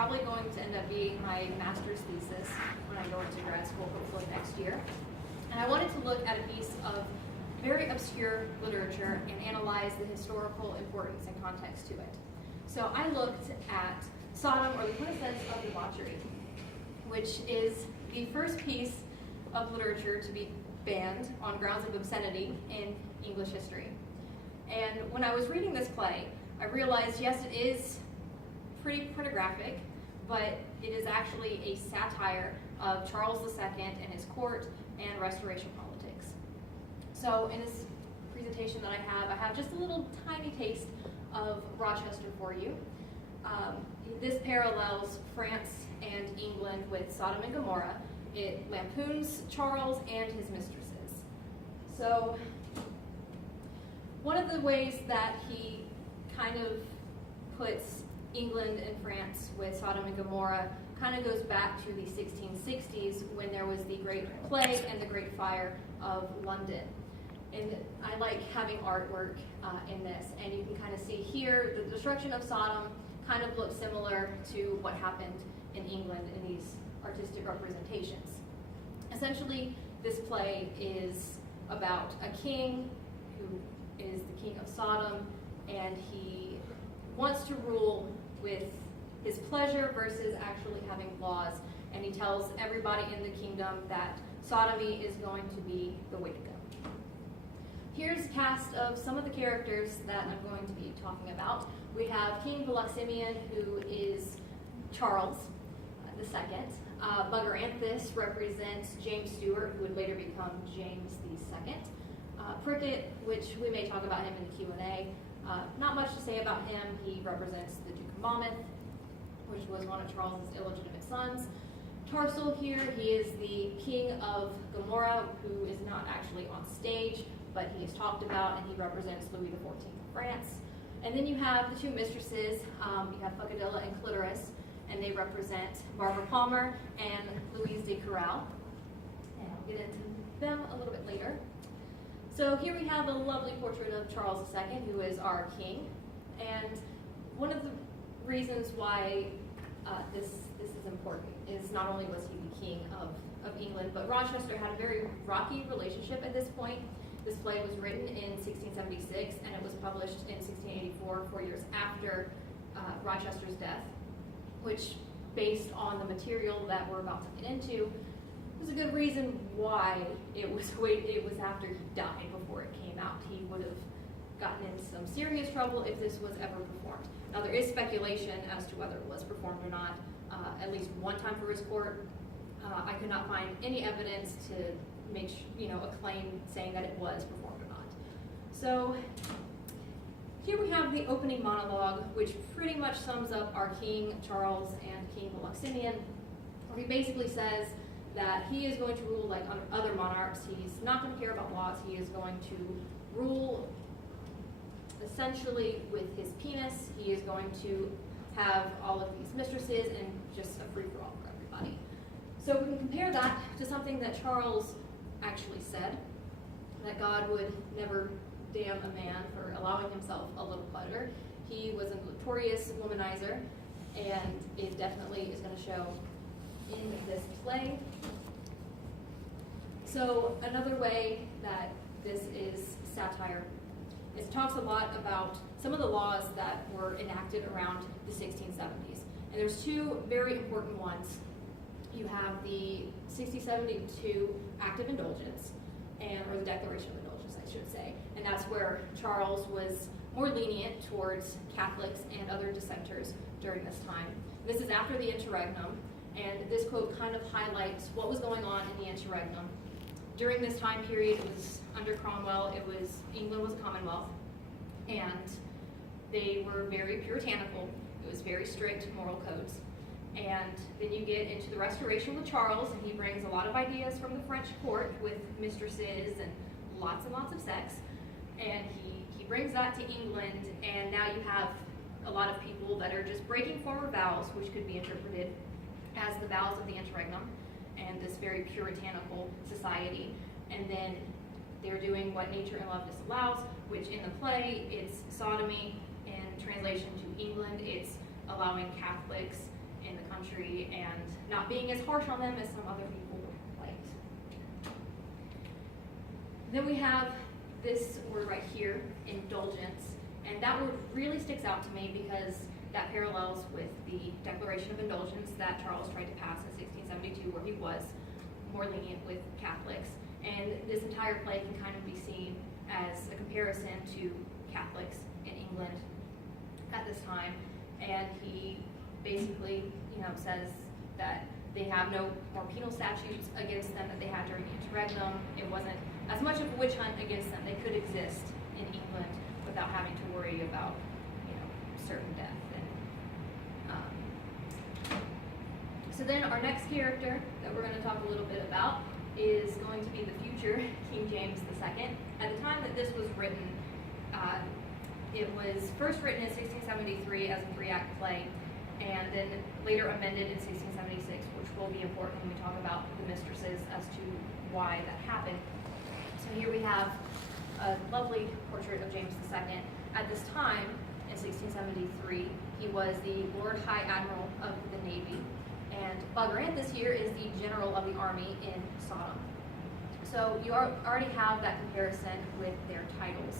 probably going to end up being my master's thesis when I go into grad school, hopefully next year. And I wanted to look at a piece of very obscure literature and analyze the historical importance and context to it. So I looked at Sodom, or the quintessence of debauchery, which is the first piece of literature to be banned on grounds of obscenity in English history. And when I was reading this play, I realized, yes, it is pretty pornographic, but it is actually a satire of Charles II and his court and Restoration politics. So in this presentation that I have just a little tiny taste of Rochester for you. This parallels France and England with Sodom and Gomorrah. It lampoons Charles and his mistresses. So one of the ways that he kind of puts England and France with Sodom and Gomorrah kind of goes back to the 1660s when there was the Great Plague and the Great Fire of London. And I like having artwork in this, and you can kind of see here the destruction of Sodom kind of looks similar to what happened in England in these artistic representations. Essentially, this play is about a king who is the king of Sodom, and he wants to rule with his pleasure versus actually having laws, and he tells everybody in the kingdom that sodomy is going to be the way to go. Here's a cast of some of the characters that I'm going to be talking about. We have King Voleximian, who is Charles II. Bugaranthus represents James Stewart, who would later become James II. Prickett, which we may talk about him in the Q&A. Not much to say about him. He represents the Duke of Monmouth, which was one of Charles's illegitimate sons. Tarsal here, he is the king of Gomorrah, who is not actually on stage, but he is talked about, and he represents Louis XIV of France. And then you have the two mistresses. You have Fucadilla and Clitoris, and they represent Barbara Palmer and Louise de Corral. And I'll get into them a little bit later. So here we have a lovely portrait of Charles II, who is our king. And one of the reasons why this is important is not only was he the king of England, but Rochester had a very rocky relationship at this point. This play was written in 1676, and it was published in 1684, 4 years after Rochester's death, which, based on the material that we're about to get into, there's a good reason why it was after he died before it came out. He would have gotten in some serious trouble if this was ever performed. Now, there is speculation as to whether it was performed or not, at least one time for his court. I could not find any evidence to make a claim saying that it was performed or not. So here we have the opening monologue, which pretty much sums up our King Charles and King Voleximian, where he basically says that he is going to rule like other monarchs. He's not going to care about laws. He is going to rule essentially with his penis. He is going to have all of these mistresses and just a free-for-all for everybody. So we can compare that to something that Charles actually said, that God would never damn a man for allowing himself a little pleasure. He was a notorious womanizer, and it definitely is going to show in this play. So another way that this is satire is it talks a lot about some of the laws that were enacted around the 1670s. And there's two very important ones. You have the 1672 Act of Indulgence, or the Declaration of Indulgence, I should say. And that's where Charles was more lenient towards Catholics and other dissenters during this time. This is after the interregnum, and this quote kind of highlights what was going on in the interregnum. During this time period, it was under Cromwell, England was a commonwealth, and they were very puritanical. It was very strict moral codes. And then you get into the Restoration with Charles, and he brings a lot of ideas from the French court with mistresses and lots of sex. And he brings that to England, and now you have a lot of people that are just breaking former vows, which could be interpreted as the vows of the interregnum and this very puritanical society. And then they're doing what nature and love disallows, which in the play, it's sodomy. In translation to England, it's allowing Catholics in country and not being as harsh on them as some other people liked. Then we have this word right here, indulgence, and that word really sticks out to me because that parallels with the Declaration of Indulgence that Charles tried to pass in 1672, where he was more lenient with Catholics. And this entire play can kind of be seen as a comparison to Catholics in England at this time. And he basically, says that they have no more penal statutes against them that they had during the interregnum. It wasn't as much of a witch hunt against them. They could exist in England without having to worry about, certain death. So then our next character that we're going to talk a little bit about is going to be the future King James II. At the time that this was written, it was first written in 1673 as a 3-act play, and then later amended in 1676, which will be important when we talk about the mistresses as to why that happened. So here we have a lovely portrait of James II. At this time, in 1673, he was the Lord High Admiral of the Navy, and Bagranthus here is the general of the army in Sodom. So you already have that comparison with their titles,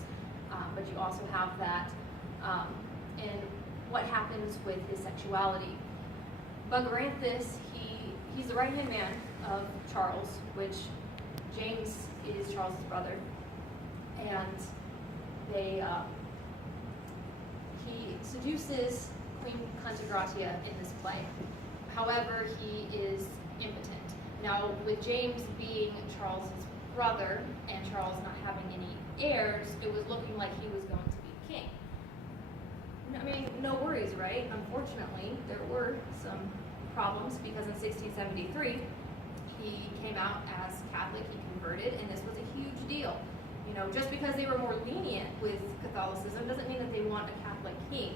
but you also have that in what happens with his sexuality. Bagranthus, he's the right-hand man of Charles, which James is Charles's brother, and he seduces Queen Contigratia in this play. However, he is impotent. Now, with James being Charles's brother and Charles not having any heirs, it was looking like he was going to be king. I mean, no worries, right? Unfortunately, there were some problems because in 1673, he came out as Catholic, he converted, and this was a huge deal. Just because they were more lenient with Catholicism doesn't mean that they want a Catholic king.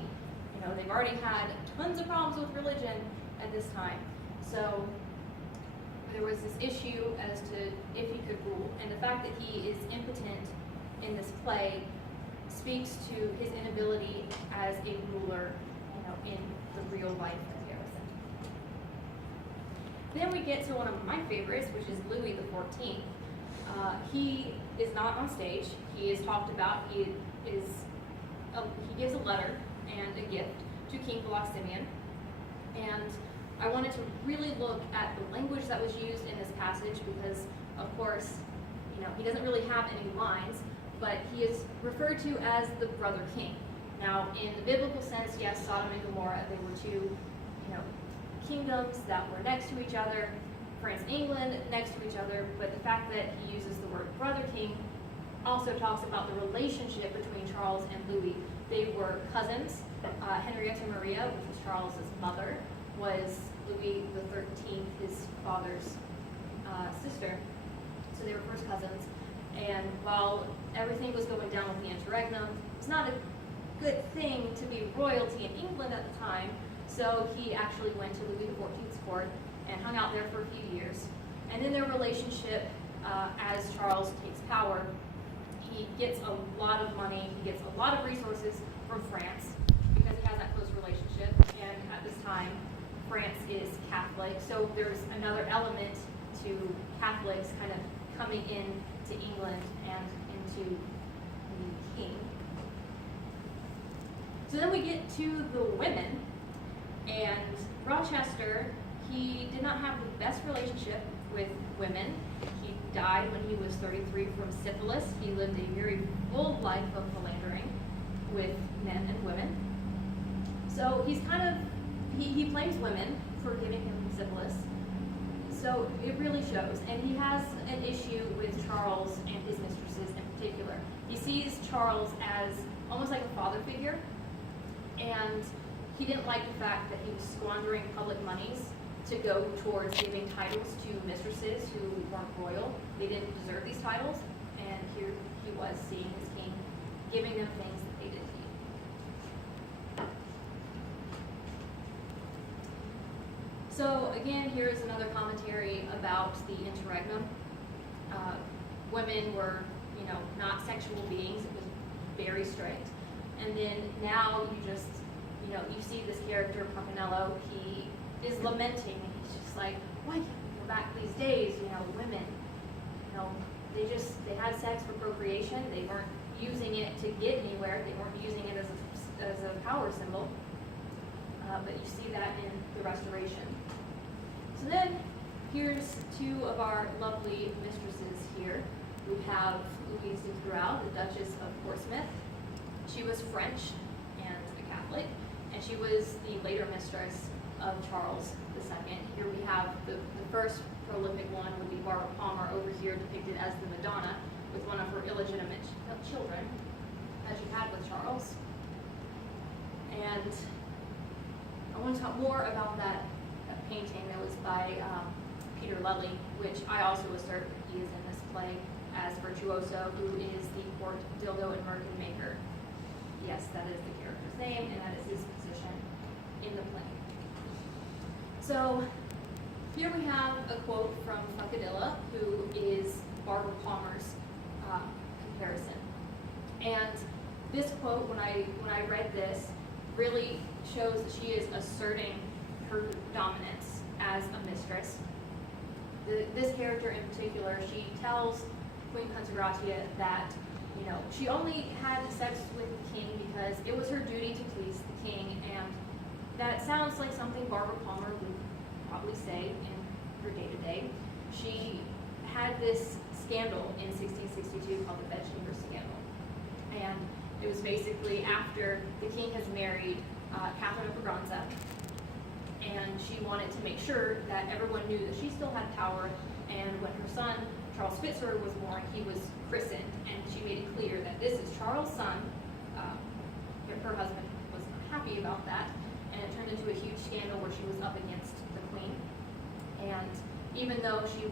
They've already had tons of problems with religion at this time. So there was this issue as to if he could rule, and the fact that he is impotent in this play speaks to his inability as a ruler, in the real life comparison. Then we get to one of my favorites, which is Louis XIV. He is not on stage. He is talked about. He gives a letter and a gift to King Philoximian, and I wanted to really look at the language that was used in this passage because, of course, he doesn't really have any lines, but he is referred to as the brother king. Now, in the biblical sense, yes, Sodom and Gomorrah, they were two, kingdoms that were next to each other, France and England next to each other, but the fact that he uses the word brother king also talks about the relationship between Charles and Louis. They were cousins. Henrietta Maria, which was Charles's mother, was Louis XIII, his father's sister. So they were first cousins. And while everything was going down with the interregnum, it's not a good thing to be royalty in England at the time. So he actually went to Louis XIV's court and hung out there for a few years. And in their relationship, as Charles takes power, he gets a lot of money, he gets a lot of resources from France because he has that close relationship. And at this time, France is Catholic, so there's another element to Catholics kind of coming in to England and into the king. So then we get to the women, and Rochester, he did not have the best relationship with women. He died when he was 33 from syphilis. He lived a very full life of philandering with men and women. So he's kind of, he blames women for giving him syphilis. So it really shows. And he has an issue with Charles and his mistresses in particular. He sees Charles as almost like a father figure, and he didn't like the fact that he was squandering public monies to go towards giving titles to mistresses who weren't royal. They didn't deserve these titles, and here he was seeing his king giving them things that they didn't need. So again, here is another commentary about the interregnum. Women were, not sexual beings. It was very strict. And then now you just, you see this character, Pomponello. He is lamenting, and he's just like, why can't we go back these days? Women, they had sex for procreation. They weren't using it to get anywhere. They weren't using it as a power symbol. But you see that in the Restoration. So then, here's two of our lovely mistresses here. We have Louise de Querouaille, the Duchess of Portsmouth. She was French and a Catholic, and she was the later mistress of Charles II. Here we have the first prolific one would be Barbara Palmer over here depicted as the Madonna with one of her illegitimate children that she had with Charles. And I want to talk more about that painting that was by Peter Lely, which I also assert he is in this play as Virtuoso, who is the court dildo and merkin maker. Yes, that is the character's name, and that is his position in the play. So here we have a quote from Funkadilla, who is Barbara Palmer's comparison. And this quote, when I read this, really shows that she is asserting her dominance as a mistress. This character in particular, she tells Queen Consagratia that she only had sex with the king because it was her duty to please the king, and that sounds like something Barbara Palmer would probably say in her day-to-day. She had this scandal in 1662 called the Bedchamber Scandal, and it was basically after the king has married Catherine of Braganza, and she wanted to make sure that everyone knew that she still had power. And when her son Charles Fitzroy was born, he was christened, and she made it clear that this is Charles' son. Her husband was not happy about that, and it turned into a huge scandal where she was up against the queen. And even though she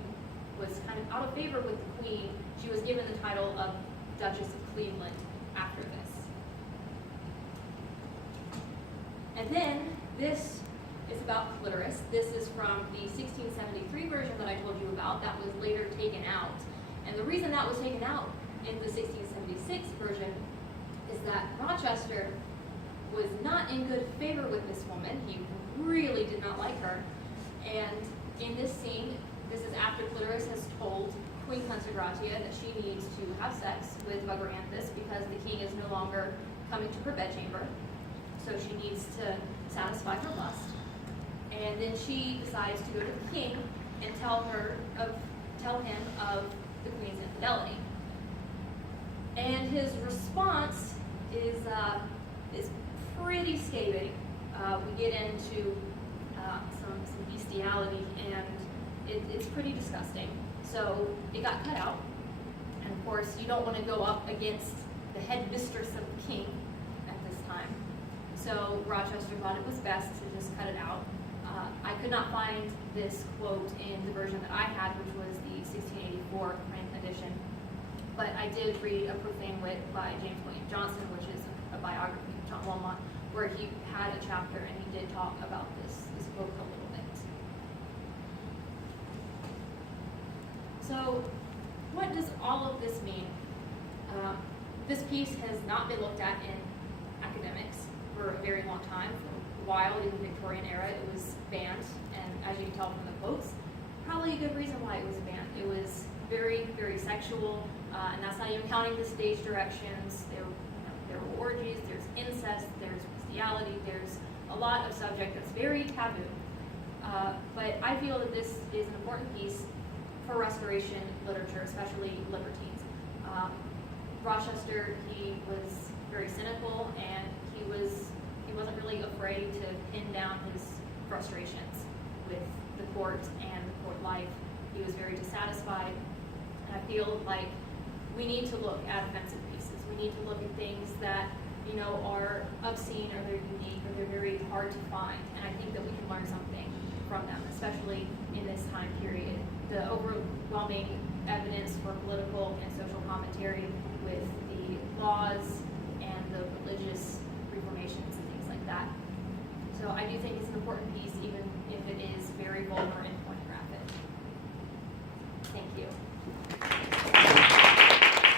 was kind of out of favor with the queen, she was given the title of Duchess of Cleveland after this. And then this is about clitoris. This is from the 1673 version that I told you about that was later taken out. And the reason that was taken out in the 1676 version is that Rochester was not in good favor with this woman. He really did not like her. And in this scene, this is after clitoris has told Queen Consagratia that she needs to have sex with Bagranthus because the king is no longer coming to her bedchamber. So she needs to satisfy her lust. And then she decides to go to the king and tell him of the queen's infidelity. And his response is pretty scathing. We get into some bestiality, and it's pretty disgusting. So it got cut out, and of course you don't want to go up against the head mistress of the king at this time. So Rochester thought it was best to just cut it out. I could not find this quote in the version that I had, which was the 1684 print edition, but I did read A Profane Wit by James William Johnson, which is a biography of John Wilmot, where he had a chapter and he did talk about this quote a little bit. So what does all of this mean? This piece has not been looked at in academics for a very long time. For a while in the Victorian era, it was banned, and as you can tell from the quotes, probably a good reason why it was banned. It was very, very sexual, and that's not even counting the stage directions. There were orgies, there's incest, there's bestiality, there's a lot of subject that's very taboo. But I feel that this is an important piece for Restoration literature, especially libertines. Rochester, he was very cynical, and he wasn't really afraid to pin down his frustrations with the court and the court life. He was very dissatisfied, and I feel like we need to look at offensive pieces. We need to look at things that are obscene, or they're unique, or they're very hard to find, and I think that we can learn something from them, especially in this time period. The overwhelming evidence for political and social commentary with the laws and the religious reformations and things like that. So I do think it's an important piece, even if it is very vulgar and pornographic. Thank you.